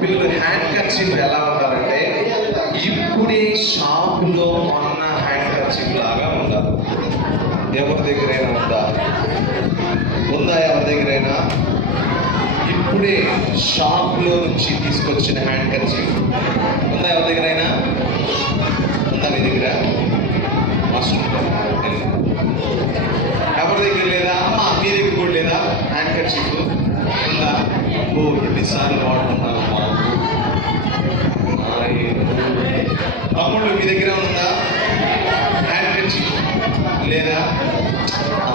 పిల్లలు hand kerchief ఎలా ఉండాలంటే ఇప్పుడే షాపులో కొన్న హ్యాండ్ కర్చీఫ్ లాగా ఉండాలి. ఎవరి దగ్గరైనా ఉందా? ఎవరి దగ్గరైనా? ఇప్పుడే షాప్లో నుంచి తీసుకొచ్చిన హ్యాండ్ కర్చీఫ్ ఉందా? ఎవరి దగ్గరైనా ఉందా? మీ దగ్గర ఎవరి దగ్గర లేదా? అమ్మ మీ దగ్గర కూడా లేదా హ్యాండ్ కర్చీఫ్ ఉందా? ఓ ఎన్నిసార్లు వాడుకున్నాను. తమ్ముళ్ళు మీ దగ్గర ఉందా హ్యాండ్ కర్చీఫ్? లేదా?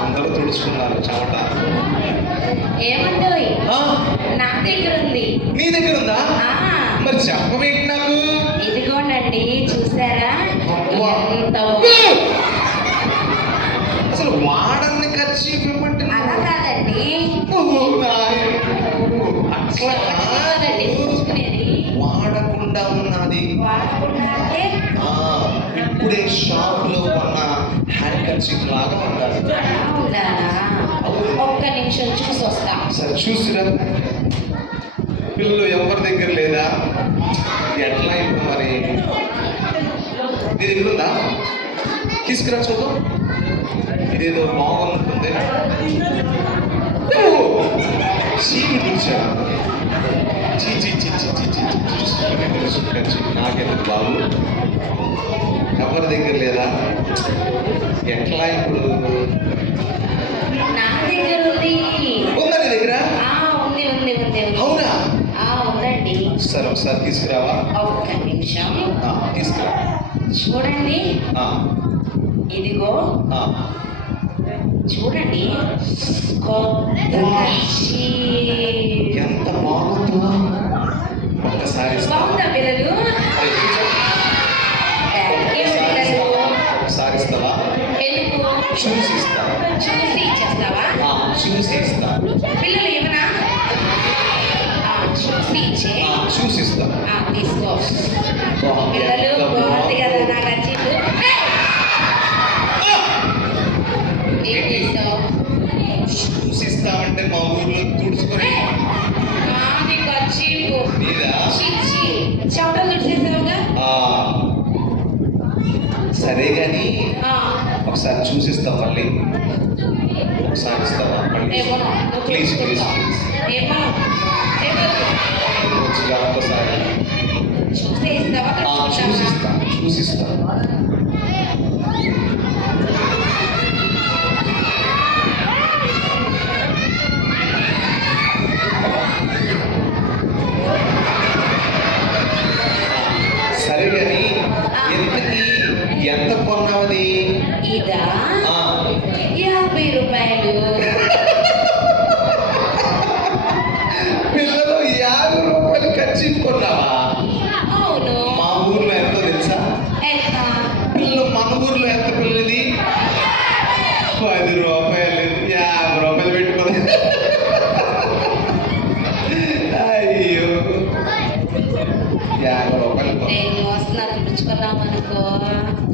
అందరూ తుడుచుకున్నారు చెమట. ఏమంటాయి? నా దగ్గర ఉంది. నీ దగ్గర ఉందా? మరి చెప్పవేంటి నాకు? ఇదిగోనండి, చూసారా? అసలు వాడని కర్చీఫ్ ఇవ్వమంటే అలా కాదండి, అట్లా కాదండి. వాడకుండా ఉన్నది. ఇప్పుడే షాప్ లో ఉన్న హ్యాండ్ కర్చీఫ్ లాగా ఉండాలి. ఒక్క నిమిషం చూసి వస్తా. సరే చూసిరా. పిల్లలు ఎవరి దగ్గర లేదా? ఎట్లా ఇప్పుడు మరి? నీ దగ్గర ఉందా? తీసుకురా చూద్దాం. ఇదేదో బాగుంటుంది. నాకెందుకు బాబు? ఎవరి దగ్గర లేదా? ఎట్లా ఇప్పుడు? నా దగ్గర ఉంది. ఉందా నీ దగ్గర? ఉంది ఉంది ఉంది. అవునా? ఉందండి. సరే ఒకసారి తీసుకురావా? ఒక్క నిమిషం తీసుకురా. చూడండి, ఇదిగో చూడండి. ఎంత బాగుందో ఒక్కసారి. బాగుందా పిల్లలు? ఒకసారి ఇస్తావా? ఎందుకు? చూసి ఇస్తా. చూసి ఇచ్చేస్తావా? చూసి ఇస్తా. పిల్లలు ఏమన్నా చూసి ఇచ్చే? చూసి ఇస్తా. తీసుకో. పిల్లలు బాగుంది కదా నా కర్చీఫ్. ఏం చేస్తావు? చూసిస్తామంటే మా ఊర్లో తుడుచుకొని నాది కర్చీఫ్. నీదా? చెమటలు తుడిచేసావుగా. సరే కానీ ఒకసారి చూసిస్తాం మళ్ళీ. ఒకసారి ఇస్తావా మళ్ళీ? ప్లీజ్ ప్లీజ్ ఒక్కసారి చూసిస్తా. చూసిస్తా. సరే కానీ ఎంతకి ఎంత కొన్నావది? ఇదా 50 రూపాయలు. పిల్లలు 50 రూపాయలు ఖర్చు కొన్నావా? అవును. మా ఊర్లో ఎంతో తెలుసా? పిల్లలు మన ఊర్లో ఎంత పిల్లది? 10 రూపాయలు. 50 రూపాయలు పెట్టుకోవాలి. అయ్యో 50 రూపాయలు.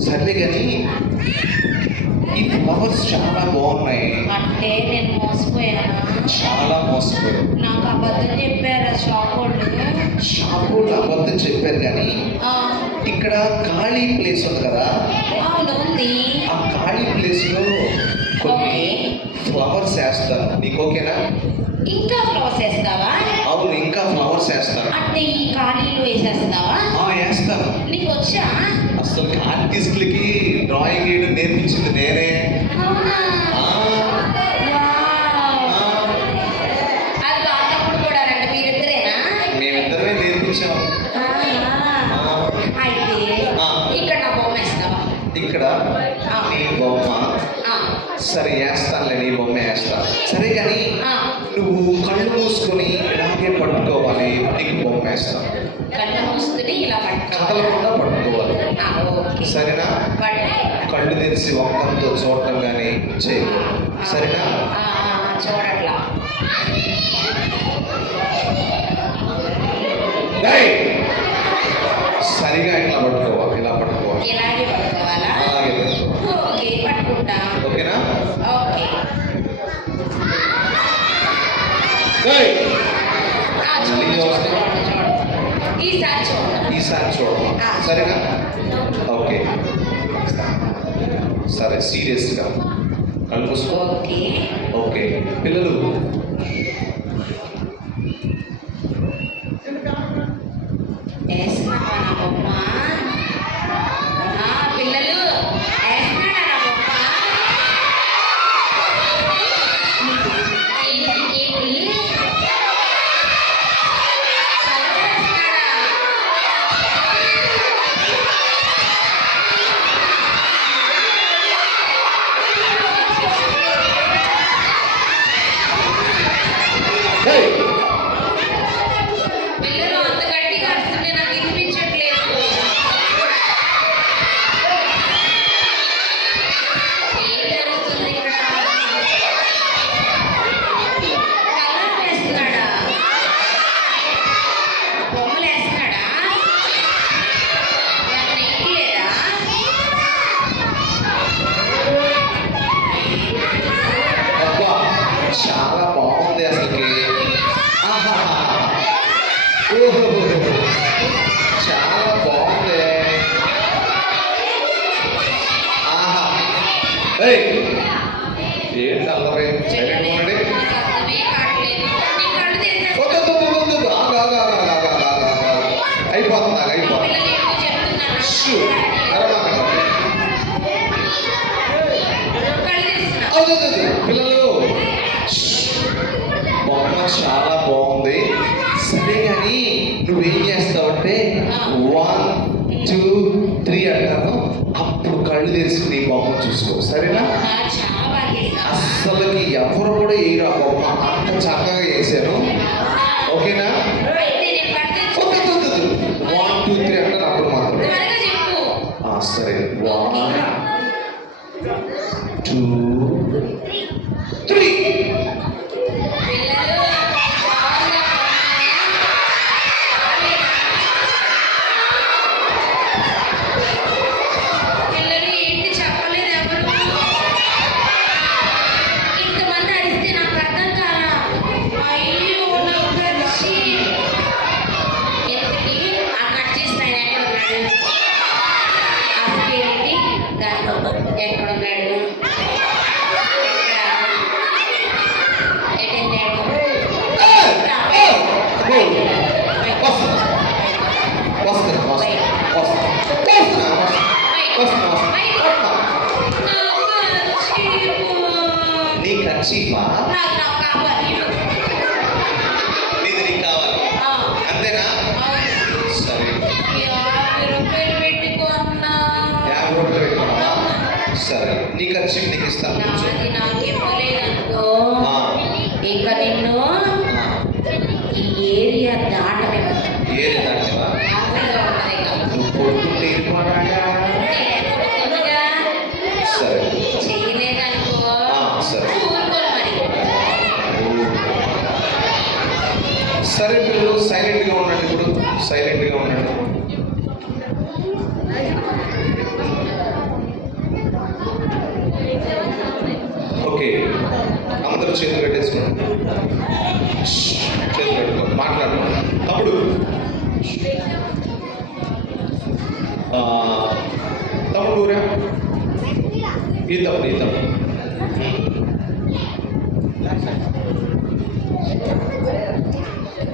సర్లే కానీ ఈ ఫ్లవర్స్ చాలా బాగున్నాయి. అంటే నేను మోసపోయాను. చాలా మోసపోయాను. నాకు అబద్ధం చెప్పారా షాప్ వాళ్ళు అబద్ధం చెప్పారు కానీ ఇక్కడ ఖాళీ ప్లేస్ ఉంది కదా? అవును ఉంది. ఆ ఖాళీ ప్లేస్ లో కొన్ని ఫ్లవర్స్ వేస్తాను. నీకు ఓకేనా? ఇంకా ఫ్లవర్స్ వేస్తావా? అవును, ఇంకా ఫ్లవర్స్ వేస్తాను. అంటే ఈ ఖాళీలు వేసేస్తావా? వేస్తాను. నీకు వచ్చా? అసలు ఆర్టిస్టులకి డ్రాయింగ్ వేయడం నేర్పించింది నేనే. అది కాకపోతే కూడా రండి, మీరిద్దరేనా? మేమిద్దరమే నేర్పించాము. అయితే ఇక్కడ నా బొమ్మ వేస్తావా? ఇక్కడ నీ బొమ్మ? సరే వేస్తానులే, నీ బొమ్మ వేస్తా. సరే కానీ నువ్వు కళ్ళు మూసుకొని ఇలాగే పట్టుకోవాలి. నీకు బొమ్మ వేస్తా. కళ్ళు మూసుకుని ఇలా కదలకుండా పట్టుకోవాలి. సరేనా? కళ్ళు తెరిచి ఒక్కంతో చూడటం కానీ చేయి. సరేనా? చూడట్లా. సరిగా ఇట్లా పట్టుకోవాలి. ఇలా పట్టుకోవాలి. ఇలాగే పట్టుకోవాలా? అలాగే పట్టుకోవాలి. ఓకే, పట్టుకుంటా. ఓకేనా? ఓకే. మళ్ళీ చూస్తాం. ఈసారి చూడండి. ఈసారి చూడమా? సరేనా? ఓకే. సరే, సీరియస్గా కళ్ళు మూసుకో. ఓకే. ఓకే పిల్లలు, వేస్తున్నావా నా బొమ్మ? పిల్లలు వేస్తున్నాడా నా బొమ్మ? ఏంటి hey! పిల్లలు అంత గట్టిగా అరుస్తుంటే నాకు వినిపించట్లేదు. ఏం జరుగుతుంది ఇక్కడ? కలర్ వేస్తున్నాడా? బొమ్మలు వేస్తున్నాడా? నాకు నెయ్యి లేదా? అబ్బా, చాలా బాగుంది అసలుకి. ఆహాహా. ఓహో, చాలా బాగుంది. ఆహా. ఏయ్, ఏంటి అల్లరి? సైలెంట్గా ఉండండి. నాకు అర్థమే కావట్లేదు. నీ కళ్ళు తెరిచేస్తా. వద్దు, వద్దు, వద్దు, వద్దు. ఆగు, ఆగు, ఆగు, ఆగు, ఆగు, ఆగు, ఆగు. అయిపోతుంది, అయిపోతుంది. పిల్లలు ఎక్కువ చెప్తున్నారు. షూ, అరమాకండి. కళ్ళు తెరిస్తున్నా. వద్దు, వద్దు, వద్దు. పిల్లలు, బొమ్మ చాలా బాగుంది. సరే కానీ నువ్వేం చేస్తావంటే 1, 2, 3 అంటాను, అప్పుడు కళ్ళు తెరిచి నీ బొమ్మ చూసుకో. సరేనా? చాలా బాగా చేసావా? అస్సలకి ఎవరు కూడా వేయరు ఆ బొమ్మ, అంత చక్కగా వేసాను. ఓకేనా? అయితే నేను కళ్ళు తెరిచి 1, 2, 3 అంటాను, అప్పుడు మాత్రం. త్వరగా చెప్పు. సరే, 1, 2, 3. పిల్లలు బాగుందా? పిల్లలు ఏంటి చెప్పలేదు ఎవరు? ఇంతమంది అరిస్తే నాకు అర్థం కాలా. అయ్యో నా కచ్చి. ఎంతకి ఆ కట్ చేసిన ఆయన ఎక్కడ ఉన్నాడు? ఆ పేరేంటి? దాంట్లో ఎక్కడ ఉన్నాడు? నీ కర్చీఫా? నీది నీకు కావాలి, అంతేనా? సరే, 50 రూపాయలు పెట్టుకున్నావా? సరే, నీ కర్చీఫ్ నీకు ఇస్తాను. కూర్చో. ఇక నిన్ను ఈ ఏరియా దాటనివ్వదు. ఏది దాటివా? ఆఫీస్లో ఉన్నది ఇక. నువ్వు కొడుకుంటే ఇరిపోరాగా. కొడుకునిగా సరే, చేయలేదనుకో. సరే. ఊరుకోరు మరి. సరే పిల్లలు, సైలెంట్గా ఉండండి. ఇప్పుడు సైలెంట్గా ఉండండి. ఓకే, అందరూ చేతులు పెట్టేసుకోండి. చేతులు పెట్టుకో, మాట్లాడుకోండి. తమ్ముడు, తమ్ముడు ఊరా? ఈ తమ్ముడు, ఈ తమ్ముడు.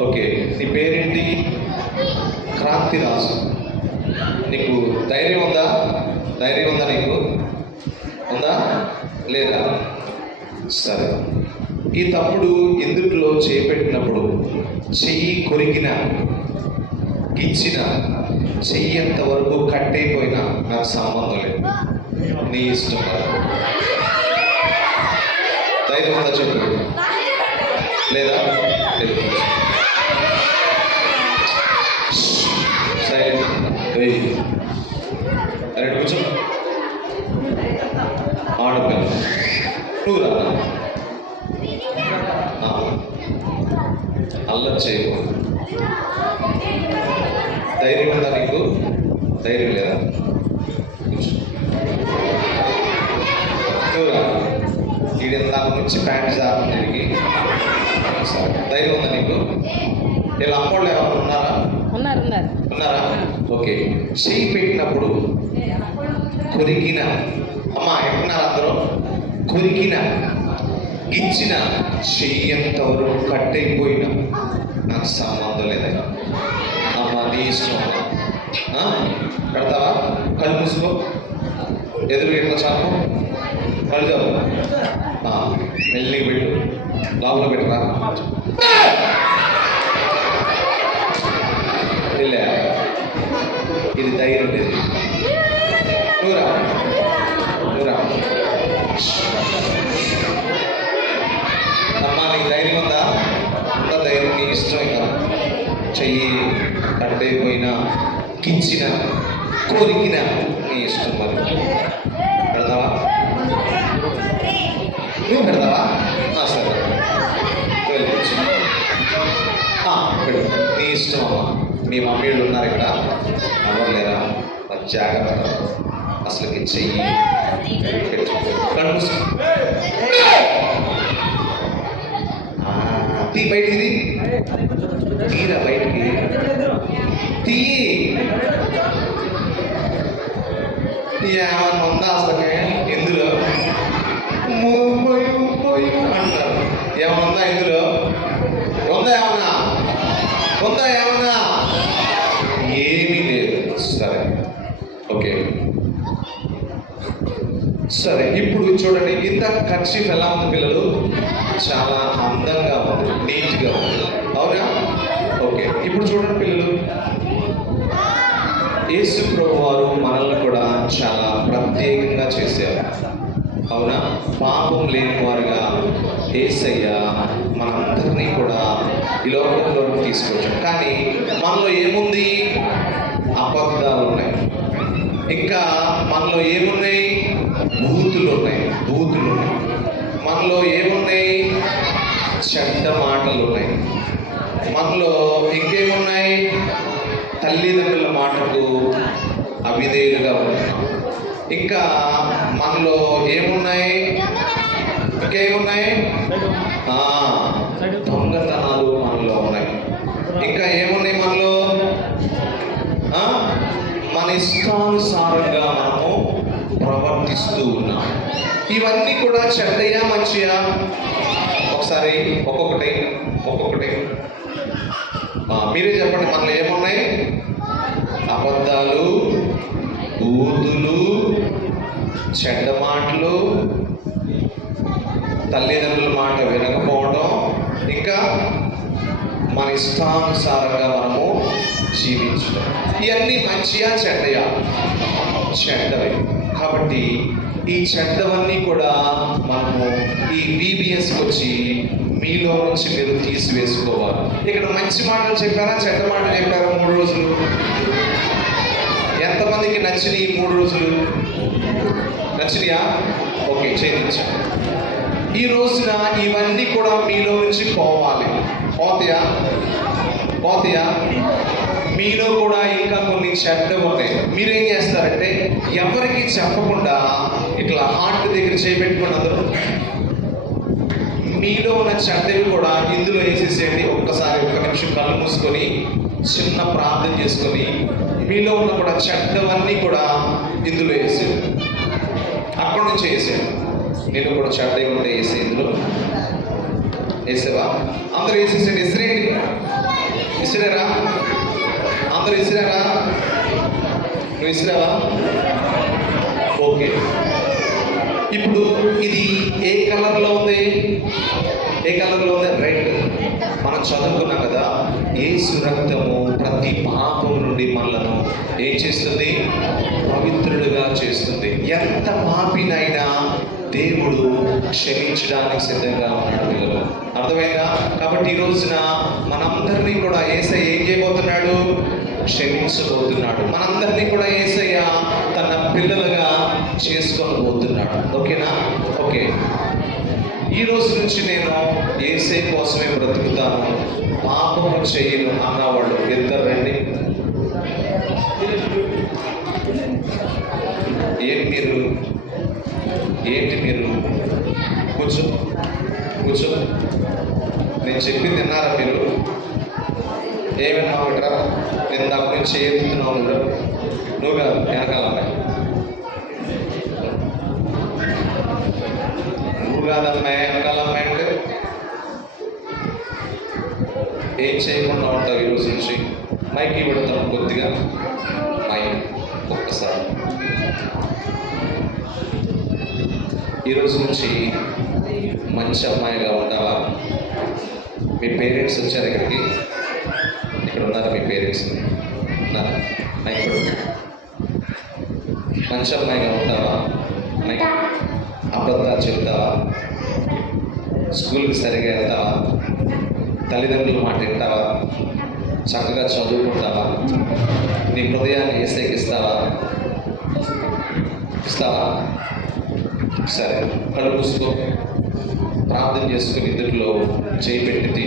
ఓకే, నీ పేరేంటి? క్రాంతిరాజు. నీకు ధైర్యం ఉందా? ధైర్యం ఉందా నీకు? ఉందా లేదా? సరే, ఈ తమ్ముడు ఇందుట్లో చేపెట్టినప్పుడు చెయ్యి కొరికిన, గిచ్చిన, చెయ్యంత వరకు కట్టయిపోయినా నాకు సంబంధం లేదు, నీ ఇష్టం. ధైర్యం ఉందా చెప్పు? లేదా? లేదు. సైలెంట్. అరే కూర్చో. ఆడపిల్ల నువ్వు రా. అల్లరి చేయకు. ధైర్యం ఉందా నీకు? ధైర్యం లేదా? నువ్వు రా. ఈడ దాని నుంచి ప్యాంట్ దాకా తిరిగి. ధైర్యం ఉందా నీకు? వీళ్ళ అమ్మోళ్ళు ఎవరు ఉన్నారా? ఉన్నారా? ఓకే. చెయ్యి పెట్టినప్పుడు కొరికిన, అమ్మ ఎట్టున్నారు అందరూ? కొరికిన, గిచ్చిన, చెయ్యి ఎంతవరకు కట్ అయిపోయినా నాకు సంబంధం లేదయ్యా, అమ్మ నీ ఇష్టం పెడతావా? కళ్ళు మూసుకో, ఎదురు ఎట్లా చాపు, కళ్ళు మెల్లి పెట్టు, లోపల పెట్టరా. వెళ్ళా, ఇది ధైర్యం ఉండేది. నువ్వురా నువ్వురా అమ్మా, నీకు ధైర్యం ఉందా? అంత ధైర్యం నీ ఇష్టం. ఇంకా చెయ్యి కట్టయిపోయినా, కించిన, కోరికిన నీ ఇష్టం. మరి పెడతావా? నువ్వు పెడతావా? సరే వెళ్ళచ్చు, పెడు, నీ ఇష్టం అమ్మా. మీ మమ్మీళ్ళు ఉన్నారు ఇక్కడ, ఎవరు లేరా? జాగ్రత్త, అసలుకి చెయ్యి పెట్టు, కళ్ళు తీ, బయటికి తీరా, బయటికి తీ. ఏమన్నా ఉందా అసలుకే ఇందులో? అంటారు. ఏమన్నా ఇందులో ఉందా? ఏమన్నా ఏమీ లేదు. సరే, ఓకే, సరే. ఇప్పుడు చూడండి, ఇంత కర్చీఫ్ ఎలా ఉంది పిల్లలు? చాలా అందంగా ఉంది, నీట్గా ఉంది, అవునా? ఓకే. ఇప్పుడు చూడండి పిల్లలు, యేసు ప్రభు వారు మనల్ని కూడా చాలా ప్రత్యేకంగా చేశారు, అవునా? పాపం లేని వారుగా యేసయ్య మనందరినీ కూడా ఈ లోకంలోకి తీసుకొచ్చాడు. కానీ మనలో ఏముంది? అబద్ధాలు ఉన్నాయి. ఇంకా మనలో ఏమున్నాయి? బూతులు ఉన్నాయి. మనలో ఏమున్నాయి? చెడ్డ మాటలు ఉన్నాయి. మనలో ఇంకేమున్నాయి? తల్లిదండ్రుల మాటకు అవిధేయులుగా ఉంటున్నాం. ఇంకా మనలో ఏమున్నాయి? ఇంకేమున్నాయి? దొంగతనాలు మనలో ఉన్నాయి. ఇంకా ఏమున్నాయి మనలో? మన ఇష్టానుసారంగా మనము ప్రవర్తిస్తూ ఉన్నాం. ఇవన్నీ కూడా చెడ్డయా మంచియా? ఒకసారి ఒక్కొక్కటి మీరే చెప్పండి. మనలో ఏమున్నాయి? అబద్ధాలు, బూతులు, చెడ్డ మాటలు, తల్లిదండ్రుల మాట వినకపోవడం, ఇంకా మన ఇష్టానుసారంగా మనము జీవించడం. ఇవన్నీ మంచియా చెడ్డయా? చెడ్డవే. కాబట్టి ఈ చెడ్డవన్నీ కూడా మనము ఈ VBSకి వచ్చి మీలో నుంచి మీరు తీసివేసుకోవాలి. ఇక్కడ మంచి మాటలు చెప్పారా, చెడ్డ మాటలు చెప్పారా? 3 రోజులు ఎంతమందికి నచ్చినాయి? ఈ 3 రోజులు నచ్చినాయా? ఓకే, చేయించాం. ఈ రోజున ఇవన్నీ కూడా మీలో నుంచి పోవాలి. పోతాయా? మీలో కూడా ఇంకా కొన్ని చెడ్డలు ఉన్నాయి. మీరేం చేస్తారంటే, ఎవరికి చెప్పకుండా ఇట్లా హార్ట్ దగ్గర చేయబెట్టుకుని అందరూ మీలో ఉన్న చెడ్డవి కూడా ఇందులో వేసేసేయండి. ఒక్క నిమిషం కళ్ళు మూసుకొని చిన్న ప్రార్థన చేసుకొని మీలో ఉన్న కూడా చెడ్డవన్నీ కూడా ఇందులో వేసేయండి. అక్కడి నుంచి వేసేయండి. నేను కూడా చెడ్డవి ఉంటే వేసే ఇందులో వేసేవా? అందరూ వేసేసేయండి. విసిరారా? అందరూ విసిరారా? నువ్వు విసిరావా? ఓకే. ఇప్పుడు ఇది ఏ కలర్లో ఉంది? రెడ్. మనం చదువుకున్నాం కదా, యేసు రక్తము ప్రతి పాపం నుండి మనలను ఏం చేస్తుంది? పవిత్రుడుగా చేస్తుంది. ఎంత పాపినైనా దేవుడు క్షమించడానికి సిద్ధంగా ఉన్నాడు పిల్లలు. అర్థమైందా? కాబట్టి ఈ రోజున మనందరినీ కూడా యేసయ్య ఏం చేయబోతున్నాడు? క్షమించబోతున్నాడు. మనందరినీ కూడా యేసయ్య తన పిల్లలుగా చేసుకొని పోతున్నాడు. ఓకేనా? ఓకే. ఈ రోజు నుంచి నేను యేసయ్య కోసమే బ్రతుకుతాను, పాపము చేయను అన్నవాళ్ళు ఇద్దరు రండి. ఏంటి మీరు కూర్చో. నేను చెప్పింది విన్నారా మీరు? ఏమన్నా ఒకట్రా నేను దాని నుంచి ఏదుతున్నావు నువ్వు కాదు వెనకాల అమ్మాయి, నువ్వు కాదమ్మాయి వెనకాల అమ్మాయి అంటే ఏం చేయకుండా ఉంటావు ఈరోజు నుంచి. మైకి పెడతాం కొద్దిగా, మైక్ ఒక్కసారి. ఈరోజు నుంచి మంచి అమ్మాయిగా ఉంటావా? మీ పేరెంట్స్ వచ్చారు ఇక్కడికి, ఇక్కడ ఉన్నారు మీ పేరెంట్స్, మైక్ పెడతా. మంచి అమ్మాయిగా ఉంటావా? మైక్. అబద్ధాలు చెప్తావా? స్కూల్కి సరిగా వెళ్తావా? తల్లిదండ్రుల మాట వింటావా? చక్కగా చదువుకుంటావా? నీ హృదయాన్ని ఏసైకి ఇస్తావా? సరే, కళ్ళు మూసుకో, ప్రార్థన చేసుకుని ఇద్దరిలో చేయి పెట్టి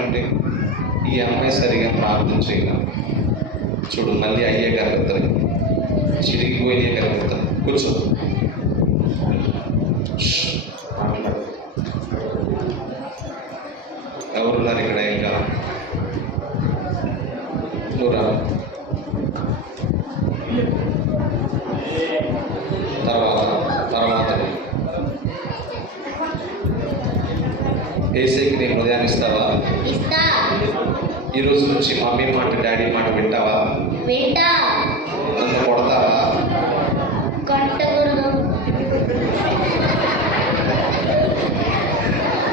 అంటే ఈ అమ్మాయి సరిగా ప్రార్థన చేయగలరు. చూడు, మళ్ళీ అయ్యే కలుగుతారు, చిరిగిపోయే కలుగుతారు. కూర్చో, ఎవరున్నారు ఇక్కడ? ఇంకా నువ్వురా. తర్వాత ఏసైకి నీ హృదయాన్ని ఇస్తావా? ఈరోజు నుంచి మమ్మీ మాట డాడీ మాట వింటావా? నన్ను కొడతావా?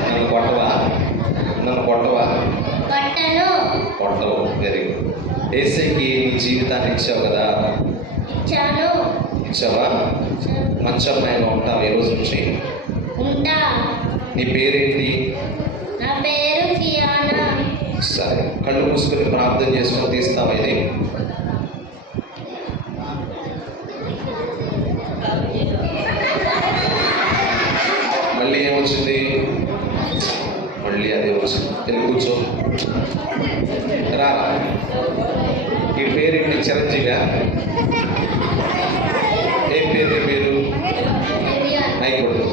నన్ను కొట్టవా? కొట్టవు. Very good. ఏసైకి నీ జీవితాన్ని ఇచ్చావు కదా? ఇచ్చావా? మంచి అమ్మాయిగా ఉంటావు ఈ రోజు నుంచి. నీ పేరేంటి? సరే, కళ్ళు మూసుకొని ప్రార్థన చేసుకొని తీస్తావా? ఇది మళ్ళీ ఏమొచ్చింది? మళ్ళీ అదే వచ్చింది. తెలుగు కూర్చో, రా. ఈ పేరేంటి? చిరంజీవి? ఏం పేరు? నీ పేరు? అయిపోదు.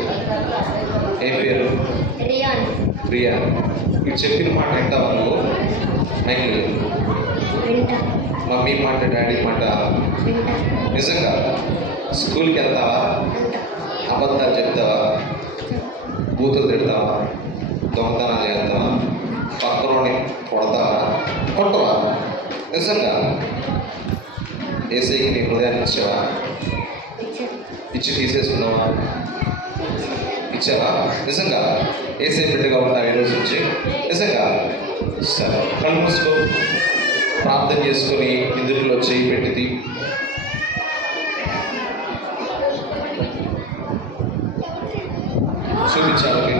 ఏం పేరు? ప్రియా. మీరు చెప్పిన మాట వింటావా నువ్వు? మమ్మీ మాట డాడీ మాట నిజంగా? స్కూల్కి వెళ్తావా? అబద్ధాలు చెప్తావా? బూతులు తిడతావా? దొంగతనాలు చేస్తావా? పక్కలోని కొడతావా? కొట్టవా? నిజంగా? ఏసైకి నీ హృదయాన్ని ఇచ్చావా? ఇచ్చి తీసేసుకున్నావా? ఇచ్చావా? నిజంగా? ఏసై బిడ్డగా ఉంటావు ఈరోజు నుంచి? నిజంగా? సరే, కళ్ళు మూసుకో, ప్రార్థన చేసుకొని ఇందులో చేయి పెట్టి చూపించాలి.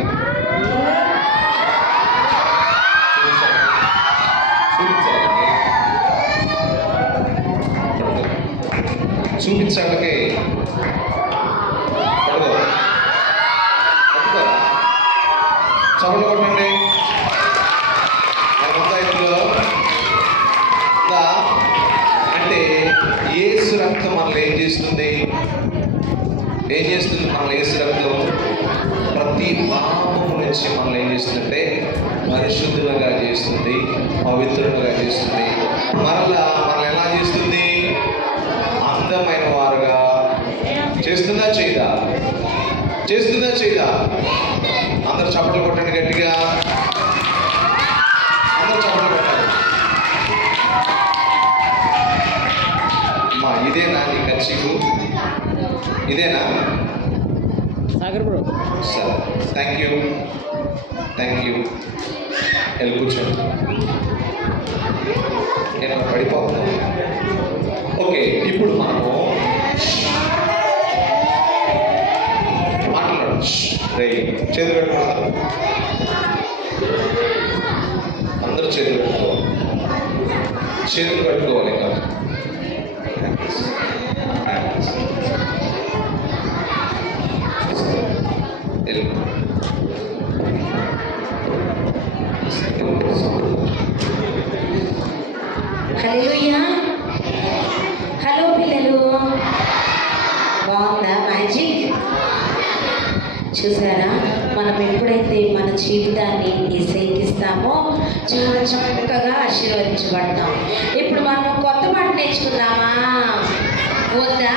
చూపించాలకి చప్పట్లు కొట్టండి. అంటే యేసు రక్తం మనల్ని ఏం చేస్తుంది? మనల్ని యేసు రక్తం ప్రతి పాపము నుంచి మనల్ని ఏం చేస్తుందంటే పరిశుద్ధులుగా చేస్తుంది, పవిత్రులుగా చేస్తుంది. మనల్ని ఎలా చేస్తుంది? అందమైన వారుగా చేస్తుందా చేయదా? అందరూ చప్పట్లు కొట్టండి గట్టిగా. అందరూ చప్పట్లు కొట్టాలి. అమ్మా, ఇదేనా నీ ఖర్చు? ఇదేనా? సరే, థ్యాంక్ యూ. వెళ్ళి కూర్చోండి. నేను పడిపోతున్నాను. ఓకే, ఇప్పుడు మనము మాట్లాడు. చేతులు పెట్టుకుంటారు. అందరూ చేతులు పెట్టుకోవాలి. ఇంకా హల్లెలూయా. చూసారా, మనం ఎప్పుడైతే మన జీవితాన్ని ఇస్తామో చాలా చక్కగా ఆశీర్వదించబడతాం. ఇప్పుడు మనం కొత్త పాట నేర్చుకుందామా వద్దా?